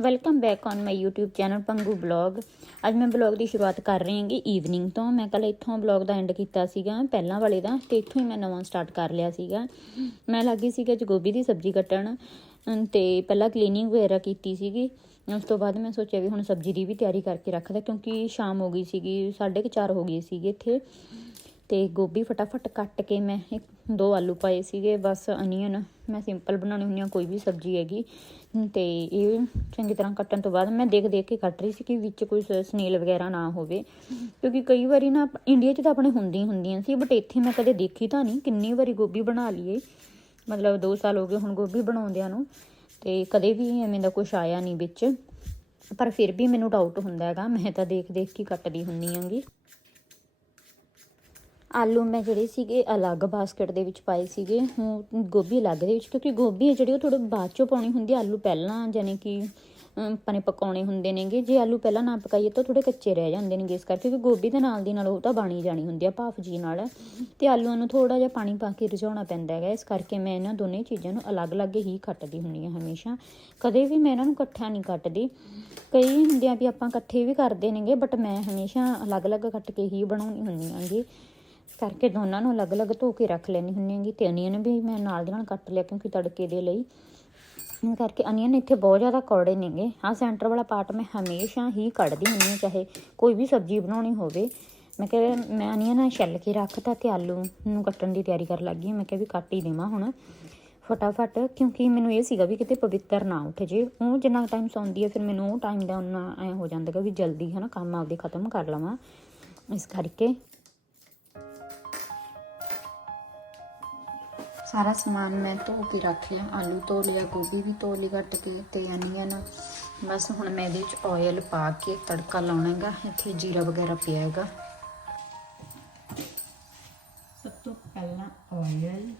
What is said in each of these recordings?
Welcome back on my YouTube channel Pangu vlog ਅੱਜ ਮੈਂ blog ਦੀ ਸ਼ੁਰੂਆਤ ਕਰ ਰਹੀ ਹਾਂਗੀ ਈਵਨਿੰਗ ਤੋਂ। ਮੈਂ ਕੱਲ ਇੱਥੋਂ ਬਲੌਗ ਦਾ ਐਂਡ ਕੀਤਾ ਸੀਗਾ, ਪਹਿਲਾਂ ਵਾਲੇ ਦਾ, ਤੇ ਇੱਥੋਂ ਹੀ ਮੈਂ ਨਵਾਂ ਸਟਾਰਟ ਕਰ ਲਿਆ ਸੀਗਾ। ਮੈਂ ਲੱਗੀ ਸੀਗਾ ਅੱਜ ਗੋਭੀ ਦੀ ਸਬਜ਼ੀ ਕੱਟਣ, ਅਮ, ਤੇ ਪਹਿਲਾਂ ਕਲੀਨਿੰਗ ਵਗੈਰਾ ਕੀਤੀ ਸੀਗੀ। ਉਸ ਤੋਂ ਬਾਅਦ ਮੈਂ ਸੋਚਿਆ ਵੀ ਹੁਣ ਸਬਜ਼ੀ ਦੀ ਵੀ ਤਿਆਰੀ ਕਰਕੇ ਰੱਖਦਾ ਕਿਉਂਕਿ ਸ਼ਾਮ ਹੋ ਗਈ ਸੀਗੀ 4:30 ਹੋ ਗਈ ਸੀਗੀ ਇੱਥੇ। ਤੇ ਗੋਭੀ ਫਟਾਫਟ ਕੱਟ ਕੇ ਮੈਂ ਇੱਕ ਦੋ ਆਲੂ ਪਾਏ ਸੀਗੇ, ਬਸ ਅਨੀਅਨ ਮੈਂ ਸਿੰਪਲ ਬਣਾਉਣੀ ਹੁੰਦੀ ਆ ਕੋਈ ਵੀ ਸਬਜ਼ੀ ਹੈਗੀ। ਤੇ ਇਹ ਚੰਗੀ ਤਰ੍ਹਾਂ ਕੱਟਣ ਤੋਂ ਬਾਅਦ ਮੈਂ ਦੇਖ ਦੇਖ ਕੇ ਕੱਟ ਰਹੀ ਸੀ ਕਿ ਵਿੱਚ ਕੋਈ ਸਨੇਲ ਵਗੈਰਾ ਨਾ ਹੋਵੇ। ਕਿਉਂਕਿ ਕਈ ਵਾਰੀ ਨਾ ਇੰਡੀਆ 'ਚ ਤਾਂ ਆਪਣੇ ਹੁੰਦੀ ਹੁੰਦੀਆਂ ਸੀ ਬਟ ਇੱਥੇ ਮੈਂ ਕਦੇ ਦੇਖੀ ਤਾਂ ਨਹੀਂ, ਕਿੰਨੀ ਵਾਰੀ ਗੋਭੀ ਬਣਾ ਲਈਏ। ਮਤਲਬ 2 ਸਾਲ ਹੋ ਗਏ ਹੁਣ ਗੋਭੀ ਬਣਾਉਂਦਿਆਂ ਨੂੰ, ਤੇ ਕਦੇ ਵੀ ਐਵੇਂ ਦਾ ਕੁਝ ਆਇਆ ਨਹੀਂ ਵਿੱਚ। ਪਰ ਫਿਰ ਵੀ ਮੈਨੂੰ ਡਾਊਟ ਹੁੰਦਾ ਹੈਗਾ, ਮੈਂ ਤਾਂ ਦੇਖ ਦੇਖ ਕੇ ਕੱਟਦੀ ਹੁੰਨੀ ਆਂਗੀ ਆਲੂ ਮੈਂ ਜਿਹੜੇ ਸੀਗੇ ਅਲੱਗ ਬਾਸਕਟ ਦੇ ਵਿੱਚ ਪਾਏ ਸੀਗੇ। ਹੁਣ ਗੋਭੀ ਅਲੱਗ ਦੇ ਵਿੱਚ, ਕਿਉਂਕਿ ਗੋਭੀ ਹੈ ਜਿਹੜੀ ਉਹ ਥੋੜੇ ਬਾਅਦ ਚੋਂ ਪਾਉਣੀ ਹੁੰਦੀ ਆਲੂ ਪਹਿਲਾਂ ਯਾਨੀ ਕਿ ਆਪਾਂ ਨੇ ਪਕਾਉਣੇ ਹੁੰਦੇ ਨੇਗੇ। ਜੇ ਆਲੂ ਪਹਿਲਾਂ ਨਾ ਪਕਾਈਏ ਤਾਂ ਥੋੜੇ ਕੱਚੇ ਰਹਿ ਜਾਂਦੇ ਨੇਗੇ ਇਸ ਕਰਕੇ, ਕਿਉਂਕਿ ਗੋਭੀ ਦੇ ਨਾਲ ਦੀ ਨਾਲ ਉਹ ਤਾਂ ਬਾਣੀ ਜਾਣੀ ਹੁੰਦੀ ਆ ਭਾਫ ਜੀ ਨਾਲ। ਤੇ ਆਲੂਆਂ ਨੂੰ ਥੋੜਾ ਜਿਹਾ ਪਾਣੀ ਪਾ ਕੇ ਰਿਝਾਉਣਾ ਪੈਂਦਾ ਹੈਗਾ। ਇਸ ਕਰਕੇ ਮੈਂ ਇਹਨਾਂ ਦੋਨੇ ਚੀਜ਼ਾਂ ਨੂੰ ਅਲੱਗ-ਅਲੱਗ ਹੀ ਕੱਟਦੀ ਹੁੰਦੀ ਹਾਂ ਹਮੇਸ਼ਾ। ਕਦੇ ਵੀ ਮੈਂ ਇਹਨਾਂ ਨੂੰ ਇਕੱਠਾ ਨਹੀਂ ਕੱਟਦੀ। ਕਈ ਹੁੰਦੇ ਆ ਵੀ ਆਪਾਂ ਇਕੱਠੇ ਵੀ ਕਰਦੇ ਨੇਗੇ, ਬਟ ਮੈਂ ਹਮੇਸ਼ਾ ਅਲੱਗ-ਅਲੱਗ ਕੱਟ ਕੇ ਹੀ ਬਣਾਉਣੀ ਹੁੰਦੀ ਆਂਗੀ ਕਰਕੇ ਦੋਨਾਂ ਨੂੰ ਅਲੱਗ-ਅਲੱਗ ਧੋ ਕੇ ਰੱਖ ਲੈਣੀ ਹੁੰਦੀ ਹੈਗੀ ਤੇ ਅਨੀਅਨ ਵੀ ਮੈਂ ਨਾਲ ਦੀ ਨਾਲ ਕੱਟ ਲਿਆ ਕਿਉਂਕਿ ਤੜਕੇ ਦੇ ਲਈ। ਇਸ ਕਰਕੇ ਅਨੀਅਨ ਇੱਥੇ ਬਹੁਤ ਜ਼ਿਆਦਾ ਕੌੜੇ ਨੇਗੇ ਆਹ ਸੈਂਟਰ ਵਾਲਾ ਪਾਰਟ ਮੈਂ ਹਮੇਸ਼ਾ ਹੀ ਕੱਢਦੀ ਹੁੰਦੀ ਹਾਂ, ਚਾਹੇ ਕੋਈ ਵੀ ਸਬਜ਼ੀ ਬਣਾਉਣੀ ਹੋਵੇ। ਮੈਂ ਕਿਹਾ ਮੈਂ ਅਨੀਅਨ ਛਿੱਲ ਕੇ ਰੱਖਤਾ ਤੇ ਆਲੂ ਨੂੰ ਕੱਟਣ ਦੀ ਤਿਆਰੀ ਕਰਨ ਲੱਗੀ ਹਾਂ। ਮੈਂ ਕਿਹਾ ਵੀ ਕੱਟ ਹੀ ਦੇਵਾਂ ਹੁਣ। ਫਟਾਫਟ, ਕਿਉਂਕਿ ਮੈਨੂੰ ਇਹ ਸੀਗਾ ਵੀ ਕਿਤੇ ਪਵਿੱਤਰ ਨਾ ਉੱਠ ਜੇ। ਉਹ ਜਿੰਨਾ ਟਾਈਮ ਸੌਂਦੀ ਹੈ ਫਿਰ ਮੈਨੂੰ ਉਹ ਟਾਈਮ ਦਾ ਉਹਨਾਂ ਐ ਹੋ ਜਾਂਦਾ ਗਾ ਵੀ ਜਲਦੀ ਹੈ ਨਾ ਕੰਮ ਆਪਦੇ ਖਤਮ ਕਰ ਲਵਾਂ। ਇਸ ਕਰਕੇ ਸਾਰਾ ਸਮਾਨ ਮੈਂ ਧੋ ਕੇ ਰੱਖ ਲਿਆ, ਆਲੂ ਧੋ ਲਿਆ, ਗੋਭੀ ਵੀ ਧੋ ਲਈ ਕੱਟ ਕੇ ਤੇ ਅਨੀਅਨ ਬਸ ਹੁਣ ਮੈਂ ਇਹਦੇ ਵਿੱਚ ਆਇਲ ਪਾ ਕੇ ਤੜਕਾ ਲਾਉਣਾ ਹੈਗਾ ਇੱਥੇ ਜੀਰਾ ਵਗੈਰਾ ਪਿਆ ਹੈਗਾ। ਸਭ ਤੋਂ ਪਹਿਲਾਂ ਆਇਲ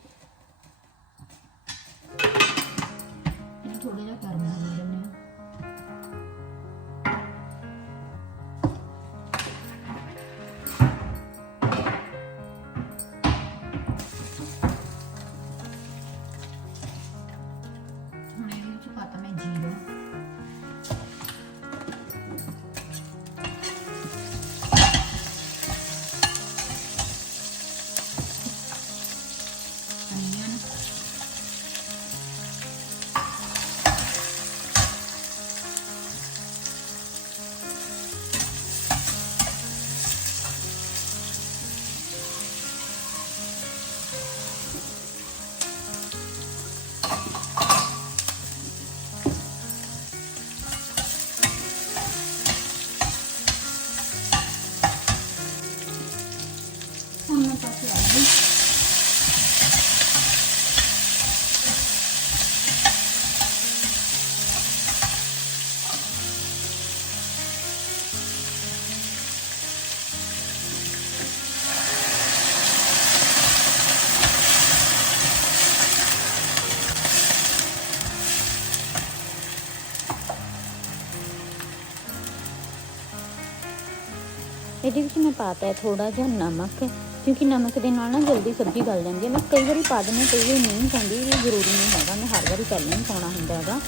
ਇਹਦੇ ਵਿੱਚ ਮੈਂ ਪਾਤਾ ਹੈ ਥੋੜਾ ਜਿਹਾ ਨਮਕ, ਕਿਉਂਕਿ ਨਮਕ ਦੇ ਨਾਲ ਨਾ ਜਲਦੀ ਸਬਜ਼ੀ ਗਲ ਜਾਂਦੀ ਹੈ। ਮੈਂ ਕਈ ਵਾਰੀ ਪਾ ਦਿੰਦੀ ਕਈ ਵਾਰੀ ਨਹੀਂ ਪਾਉਂਦੀ, ਇਹ ਜ਼ਰੂਰੀ ਨਹੀਂ ਹੈਗਾ। ਮੈਂ ਹਰ ਵਾਰੀ ਪਹਿਲਾਂ ਹੀ ਪਾਉਣਾ ਹੁੰਦਾ ਹੈਗਾ।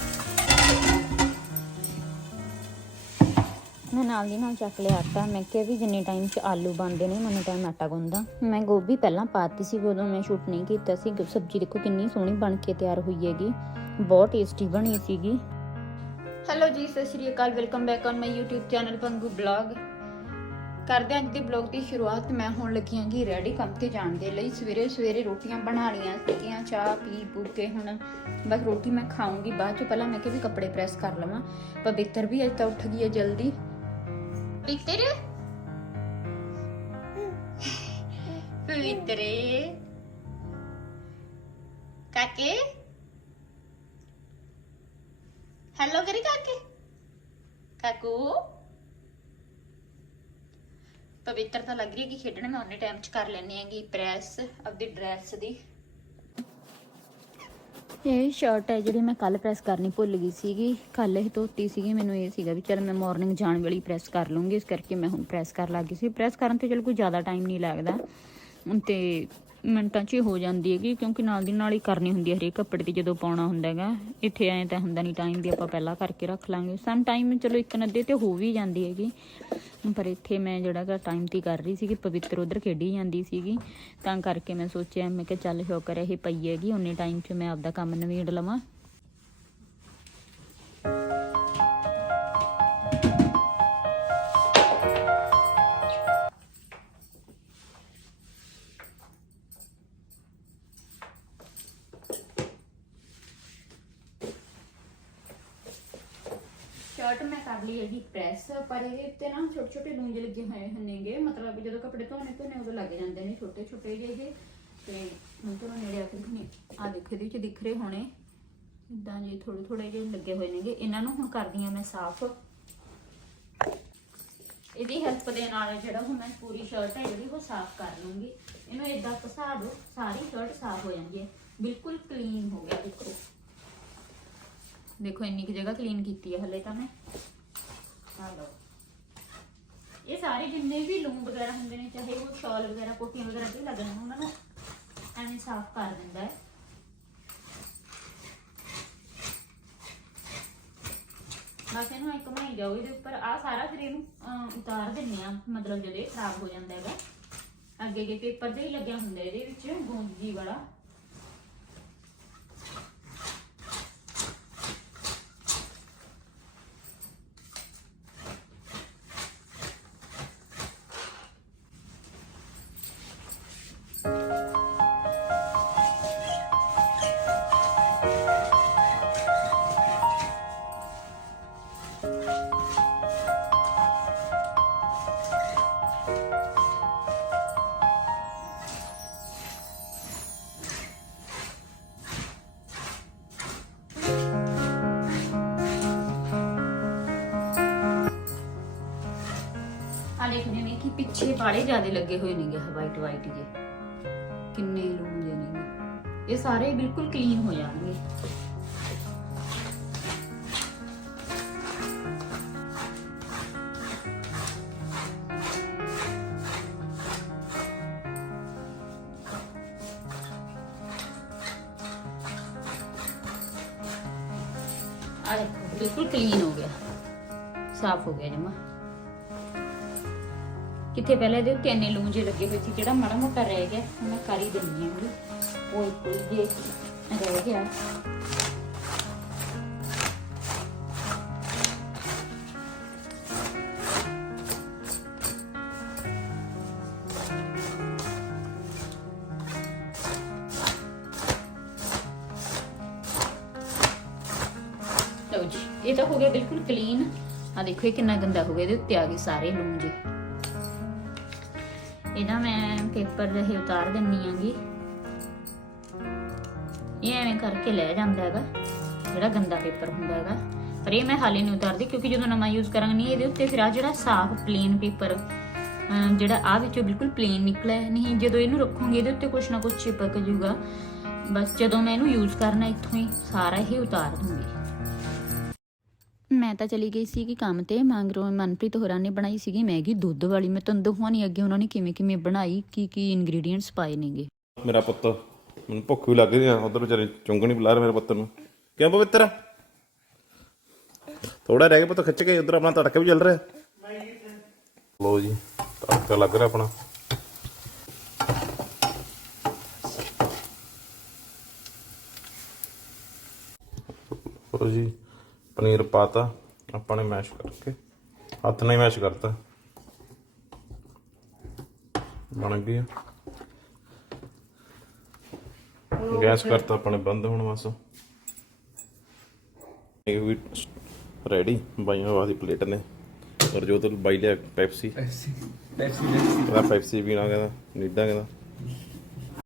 ਮੈਂ ਨਾਲ ਦੀ ਨਾਲ ਚੱਕ ਲਿਆ ਆਟਾ। ਮੈਂ ਕਿਹਾ ਵੀ ਜਿੰਨੇ ਟਾਈਮ 'ਚ ਆਲੂ ਬਣਦੇ ਨੇ ਮੈਨੂੰ ਟਾਈਮ ਆਟਾ ਗੁੰਦਾ ਮੈਂ ਗੋਭੀ ਪਹਿਲਾਂ ਪਾਤੀ ਸੀ, ਉਦੋਂ ਮੈਂ ਸ਼ੂਟ ਨਹੀਂ ਕੀਤਾ ਸੀ। ਸਬਜ਼ੀ ਦੇਖੋ ਕਿੰਨੀ ਸੋਹਣੀ ਬਣ ਕੇ ਤਿਆਰ ਹੋਈ ਹੈਗੀ। ਬਹੁਤ ਟੇਸਟੀ ਬਣੀ ਸੀਗੀ। ਹੈਲੋ ਜੀ, ਸਤਿ ਸ਼੍ਰੀ ਅਕਾਲ। Welcome back on my YouTube channel Pangu vlog ਕਰਦੇ ਅੱਜ ਦੀ ਬਲੌਗ ਦੀ ਸ਼ੁਰੂਆਤ, ਮੈਂ ਹੁਣ ਲੱਗੀ ਹਾਂਗੀ ਰੈਡੀ ਕੰਮ ਤੇ ਜਾਣ ਦੇ ਲਈ। ਸਵੇਰੇ ਸਵੇਰੇ ਰੋਟੀਆਂ ਬਣਾ ਲਈਆਂ ਸੀਗੀਆਂ, ਚਾਹ, ਪੀ, ਪੂ ਕੇ ਹੁਣ ਬਸ ਰੋਟੀ ਮੈਂ ਖਾਊਂਗੀ। ਬਾਅਦ ਚ ਪਹਿਲਾਂ ਮੈਂ ਕਿਹਾ ਵੀ ਕੱਪੜੇ ਪ੍ਰੈਸ ਕਰ ਲਵਾਂ ਪਵਿੱਤਰ ਵੀ ਅੱਜ ਤਾਂ ਉੱਠ ਗਈ ਹੈ ਜਲਦੀ। ਪਵਿੱਤਰ ਪਵਿੱਤਰੇ ਕਾਕੇ? ਹੈਲੋ ਕਰੀ ਕਾਕੇ? ਕਾਕੂ? ਪਵਿੱਤਰ ਤਾਂ ਲੱਗ ਰਹੀ ਹੈ ਕਿ ਖੇਡਣ, ਮੈਂ ਉਹਨੇ ਟਾਈਮ 'ਚ ਕਰ ਲੈਣੀ ਹੈਗੀ ਪ੍ਰੈਸ ਆਪਦੀ ਡਰੈਸ ਦੀ। ਇਹ ਸ਼ਰਟ ਹੈ ਜਿਹੜੀ ਮੈਂ ਕੱਲ ਪ੍ਰੈਸ ਕਰਨੀ ਭੁੱਲ ਗਈ ਸੀਗੀ। ਕੱਲ ਇਹ ਧੋਤੀ ਸੀਗੀ, ਮੈਨੂੰ ਇਹ ਸੀਗਾ ਵੀ ਚਲ ਮੈਂ ਮਾਰਨਿੰਗ ਜਾਣ ਵੇਲੇ ਪ੍ਰੈਸ ਕਰ ਲੂੰਗੀ, ਇਸ ਕਰਕੇ ਮੈਂ ਹੁਣ ਪ੍ਰੈਸ ਕਰ ਲੱਗੀ ਸੀ। ਪ੍ਰੈਸ ਕਰਨ ਤੇ ਚਲ ਕੋਈ ਜ਼ਿਆਦਾ ਟਾਈਮ ਨਹੀਂ ਲੱਗਦਾ। ਤੇ ਮਿੰਟਾਂ 'ਚ ਹੀ ਹੋ ਜਾਂਦੀ ਹੈਗੀ, ਕਿਉਂਕਿ ਨਾਲ ਦੀ ਨਾਲ ਹੀ ਕਰਨੀ ਹੁੰਦੀ ਹੈ ਹਰੇਕ ਕੱਪੜੇ ਤੇ ਜਦੋਂ ਪਾਉਣਾ ਹੁੰਦਾ ਹੈਗਾ। ਇੱਥੇ ਐਂ ਤਾਂ ਹੁੰਦਾ ਨਹੀਂ ਟਾਈਮ ਵੀ ਆਪਾਂ ਪਹਿਲਾਂ ਕਰਕੇ ਰੱਖ ਲਾਂਗੇ। ਸਮ ਟਾਈਮ ਚਲੋ ਇੱਕ ਨੱਦੇ ਤੇ ਹੋ ਵੀ ਜਾਂਦੀ ਹੈਗੀ। ਪਰ ਇੱਥੇ ਮੈਂ ਜਿਹੜਾ ਗਾ ਟਾਈਮ ਤੇ ਕਰ ਰਹੀ ਸੀਗੀ, ਪਵਿੱਤਰ ਉਧਰ ਖੇਡੀ ਜਾਂਦੀ ਸੀਗੀ। ਤਾਂ ਕਰਕੇ ਮੈਂ ਸੋਚਿਆ, ਮੈਂ ਕਿ ਚੱਲ ਸ਼ੋਕਰ ਇਹ ਪਈ ਹੈਗੀ ਉਨੇ ਟਾਈਮ 'ਚ ਮੈਂ ਆਪਦਾ ਕੰਮ ਨਵੇੜ ਲਵਾਂ। ਕਰ ਲਈ ਹੈਗੀ ਪ੍ਰੈਸ ਪਰ ਇਹਦੇ ਉੱਤੇ ਨਾ ਛੋਟੇ ਛੋਟੇ ਲੂੰਜ ਲੱਗੇ ਹੋਏ ਹੁੰਨੇਗੇ। ਮਤਲਬ ਜਦੋਂ ਕੱਪੜੇ ਧੋਣੇ ਧੋਣੇ ਉਦੋਂ ਲੱਗ ਜਾਂਦੇ ਨੇ ਛੋਟੇ ਛੋਟੇ ਜਿਹੇ ਤੇ ਹੁਣ ਤੁਹਾਨੂੰ ਨੇੜੇ ਆ ਕੇ ਦਿਖਾਉਣੀ ਆ ਦੇਖੋ, ਇਹਦੇ ਵਿੱਚ ਦਿਖ ਰਹੇ ਹੋਣੇ। ਇਦਾਂ ਜੀ ਥੋੜੇ ਥੋੜੇ ਜਿਹੇ ਲੱਗੇ ਹੋਏ ਨੇਗੇ। ਇਹਨਾਂ ਨੂੰ ਹੁਣ ਕਰਦੀ ਆ ਮੈਂ ਸਾਫ਼। ਇਹਦੀ ਹੈਲਪ ਦੇ ਨਾਲ ਜਿਹੜਾ ਹੁਣ ਮੈਂ ਪੂਰੀ ਸ਼ਰਟ ਹੈ ਜਿਹੜੀ ਉਹ ਸਾਫ਼ ਕਰ ਲੂੰਗੀ। ਇਹਨੂੰ ਇਦਾਂ ਘਸਾ ਦੋ, ਸਾਰੀ ਸ਼ਰਟ ਸਾਫ਼ ਹੋ ਜਾਂਦੀ ਹੈ। ਬਿਲਕੁਲ ਕਲੀਨ ਹੋ ਗਿਆ, ਦੇਖੋ। ਦੇਖੋ, ਇੰਨੀ ਕੁ ਜਗ੍ਹਾ ਕਲੀਨ ਕੀਤੀ ਹੈ ਹਲੇ ਤਾਂ ਮੈਂ। ਆ ਲਓ। ਇਹ ਸਾਰੇ ਜਿੰਨੇ ਵੀ ਲੂਮ ਵਗੈਰਾ ਹੁੰਦੇ ਨੇ, ਚਾਹੇ ਉਹ ਸ਼ਾਲ ਵਗੈਰਾ, ਕੋਟੀਆਂ ਵਗੈਰਾ ਤੇ ਲੱਗਣ ਉਹਨਾਂ ਨੂੰ ਐਵੇਂ ਸਾਫ਼ ਕਰ ਦਿੰਦਾ ਹੈ। ਬਸ ਇਹਨੂੰ ਇੱਕ ਘਮਾਈ ਜਾਓ, ਇਹਦੇ ਉੱਪਰ ਆ ਸਾਰਾ ਫਿਰ ਇਹਨੂੰ ਉਤਾਰ ਦਿੰਨੇ ਆ ਮਤਲਬ ਜਦੋਂ ਇਹ ਖਰਾਬ ਹੋ ਜਾਂਦਾ ਹੈਗਾ। ਅੱਗੇ ਅੱਗੇ ਪੇਪਰ ਦੇ ਹੀ ਲੱਗਿਆ ਹੁੰਦਾ ਇਹਦੇ ਵਿੱਚ ਗੂੰਜੀ ਵਾਲਾ। ਕਿ ਪਿੱਛੇ ਬਾਲੇ ਜ਼ਿਆਦੇ ਲੱਗੇ ਹੋਏ ਨੇਗੇ ਵਾਈਟ ਵਾਈਟ ਜੇ ਕਿੰਨੇ ਲੂਣ ਜੇ ਨੇਗੇ। ਇਹ ਸਾਰੇ ਬਿਲਕੁਲ ਕਲੀਨ ਹੋ ਜਾਣਗੇ। ਬਿਲਕੁਲ ਕਲੀਨ ਹੋ ਗਿਆ। ਸਾਫ਼ ਹੋ ਗਿਆ ਜਮਾ। ਕਿੱਥੇ ਪਹਿਲਾਂ ਇਹਦੇ ਉੱਤੇ ਇੰਨੇ ਲੂੰਜੇ ਲੱਗੇ ਹੋਏ ਸੀ, ਜਿਹੜਾ ਮਾੜਾ ਮੋਟਾ ਰਹਿ ਗਿਆ ਉਹ ਮੈਂ ਕਰ ਹੀ ਦਿੰਦੀ ਹਾਂ ਉਹ ਕੋਈ ਜੇ ਰਹਿ ਗਿਆ। ਲਓ ਜੀ, ਇਹ ਤਾਂ ਹੋ ਗਿਆ ਬਿਲਕੁਲ ਕਲੀਨ ਆ ਦੇਖੋ, ਇਹ ਕਿੰਨਾ ਗੰਦਾ ਹੋ ਗਿਆ, ਇਹਦੇ ਉੱਤੇ ਆ ਗਏ ਸਾਰੇ ਲੂੰਜੇ। ਇਹਦਾ ਮੈਂ ਪੇਪਰ ਜਿਹੇ ਉਤਾਰ ਦਿੰਨੀ ਆਂਗੀ। ਇਹ ਐਵੇਂ ਕਰਕੇ ਲੈ ਜਾਂਦਾ ਹੈਗਾ, ਜਿਹੜਾ ਗੰਦਾ ਪੇਪਰ ਹੁੰਦਾ ਹੈਗਾ। ਪਰ ਇਹ ਮੈਂ ਹਾਲੇ ਨਹੀਂ ਉਤਾਰਦੀ, ਕਿਉਂਕਿ ਜਦੋਂ ਨਵਾਂ ਯੂਜ਼ ਕਰਾਂਗੇ ਨਹੀਂ, ਇਹਦੇ ਉੱਤੇ ਫਿਰ ਆ ਜਿਹੜਾ ਸਾਫ਼ ਪਲੇਨ ਪੇਪਰ ਜਿਹੜਾ ਆ ਵਿੱਚੋਂ ਬਿਲਕੁਲ ਪਲੇਨ ਨਿਕਲਿਆ ਨਹੀਂ, ਜਦੋਂ ਇਹਨੂੰ ਰੱਖੋਗੇ, ਇਹਦੇ ਉੱਤੇ ਕੁਛ ਨਾ ਕੁਛ ਚਿਪਕ ਜੂਗਾ। ਬਸ ਜਦੋਂ ਮੈਂ ਇਹਨੂੰ ਯੂਜ਼ ਕਰਨਾ, ਇੱਥੋਂ ਹੀ ਸਾਰਾ ਹੀ ਉਤਾਰ ਦੂੰਗੀ। ਮੈਂ ਤਾਂ ਚਲੀ ਗਈ ਸੀ ਕਿ ਕੰਮ ਤੇ, ਮੰਗਰੋ ਮਨਪ੍ਰੀਤ ਹੋਰਾਂ ਨੇ ਬਣਾਈ ਸੀਗੀ ਮੈਗੀ, ਦੁੱਧ ਵਾਲੀ। ਮੈਂ ਤੁਹਾਨੂੰ ਦਿਖਾਉਣੀ ਅੱਗੇ, ਉਹਨਾਂ ਨੇ ਕਿਵੇਂ ਕਿਵੇਂ ਬਣਾਈ, ਕੀ ਕੀ ਇਨਗਰੀਡੀਅੰਟਸ ਪਾਏ ਨੇਗੇ। ਮੇਰਾ ਪੁੱਤ, ਮੈਨੂੰ ਭੁੱਖ ਵੀ ਲੱਗ ਰਹੀ ਆ, ਉਧਰ ਵਿਚਾਰੇ ਚੁੰਗਣੀ ਬੁਲਾ ਰਹੇ ਮੇਰੇ ਪੁੱਤ ਨੂੰ। ਕਿਉਂ ਪਵਿੱਤਰ? ਥੋੜਾ ਰਹਿ ਗਿਆ ਪੁੱਤ, ਖਿੱਚ ਕੇ, ਉਧਰ ਆਪਣਾ ਤੜਕਾ ਵੀ ਚੱਲ ਰਿਹਾ। ਲੋ ਜੀ, ਤੜਕਾ ਲੱਗ ਰਿਹਾ ਆਪਣਾ। ਲੋ ਜੀ। ਪਨੀਰ ਪਾਤਾ ਆਪਾਂ ਨੇ ਮੈਸ਼ ਕਰਕੇ। ਹੱਥ ਨਾਲ ਹੀ ਮੈਸ਼ ਕਰਤਾ। ਬਣ ਗਿਆ ਗੈਸ ਕਰਤਾ ਆਪਣੇ ਬੰਦ ਹੁਣ ਬਸ ਇਹ ਵੀ ਰੈਡੀ ਬਾਈਆਂ ਵਾਦੀ ਪਲੇਟ ਨੇ। ਔਰ ਜੋ ਤੂੰ ਬਾਈ ਲਿਆ ਪੈਪਸੀ ਪੈਪਸੀ ਪੈਪਸੀ ਪੈਪਸੀ ਪੀਣਾ ਕਹਿੰਦਾ ਨੀਡਾ ਕਹਿੰਦਾ।